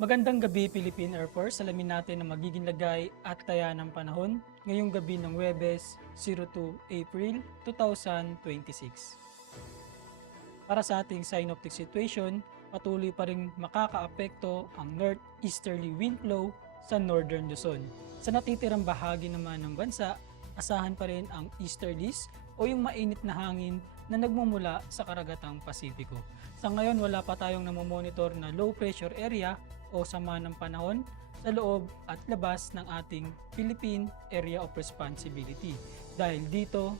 Magandang gabi Philippine Air Force. Alamin natin ang magiging lagay at taya ng panahon ngayong gabi ng Huwebes, 02 April 2026. Para sa ating synoptic situation, patuloy pa rin makakaapekto ang northeasterly wind flow sa Northern Luzon. Sa natitirang bahagi naman ng bansa, asahan pa rin ang easterlies o yung mainit na hangin na nagmumula sa karagatang Pasipiko. Sa ngayon, wala pa tayong namomonitor na low pressure area o sama ng panahon sa loob at labas ng ating Philippine Area of Responsibility. Dahil dito,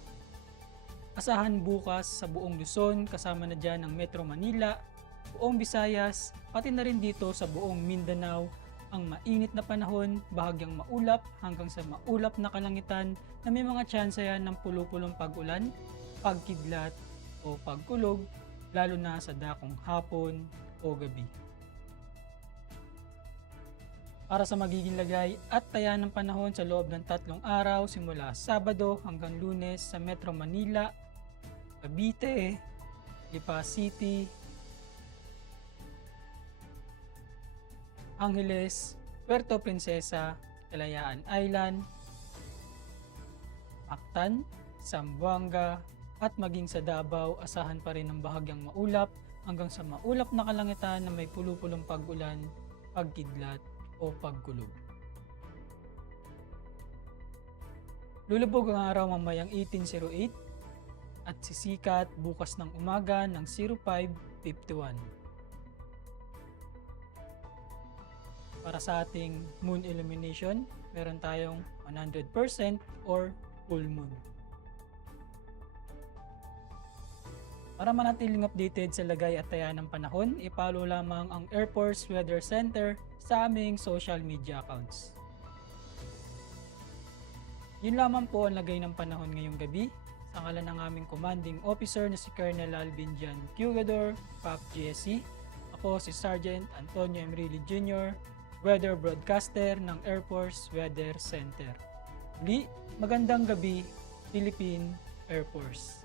asahan bukas sa buong Luzon kasama na dyan ang Metro Manila, buong Visayas, pati na rin dito sa buong Mindanao ang mainit na panahon, bahagyang maulap hanggang sa maulap na kalangitan na may mga tsansa yan ng pulupulong pag-ulan, pagkidlat o pagkulog lalo na sa dakong hapon o gabi. Para sa magiging lagay at taya ng panahon sa loob ng 3 araw simula Sabado hanggang Lunes sa Metro Manila, Cavite, Lipa City, Angeles, Puerto Princesa, Kalayaan Island, Mactan, Zamboanga at maging sa Davao, asahan pa rin ng bahagyang maulap hanggang sa maulap na kalangitan na may pulupulong pag-ulan, pagkidlat o pagkulog. Lulubog ang araw mamayang 18:08 at sisikat bukas ng umaga ng 05:51. Para sa ating moon illumination, meron tayong 100% or full moon. Para manatiling updated sa lagay at taya ng panahon, i-follow lamang ang Air Force Weather Center sa aming social media accounts. Yun lamang po ang lagay ng panahon ngayong gabi. Sa ngalan ng aming commanding officer na si Colonel Alvin Jan Cugador, PAP GSC, ako si Sergeant Antonio Emrilli Jr., Weather Broadcaster ng Air Force Weather Center. Muli, magandang gabi, Philippine Air Force.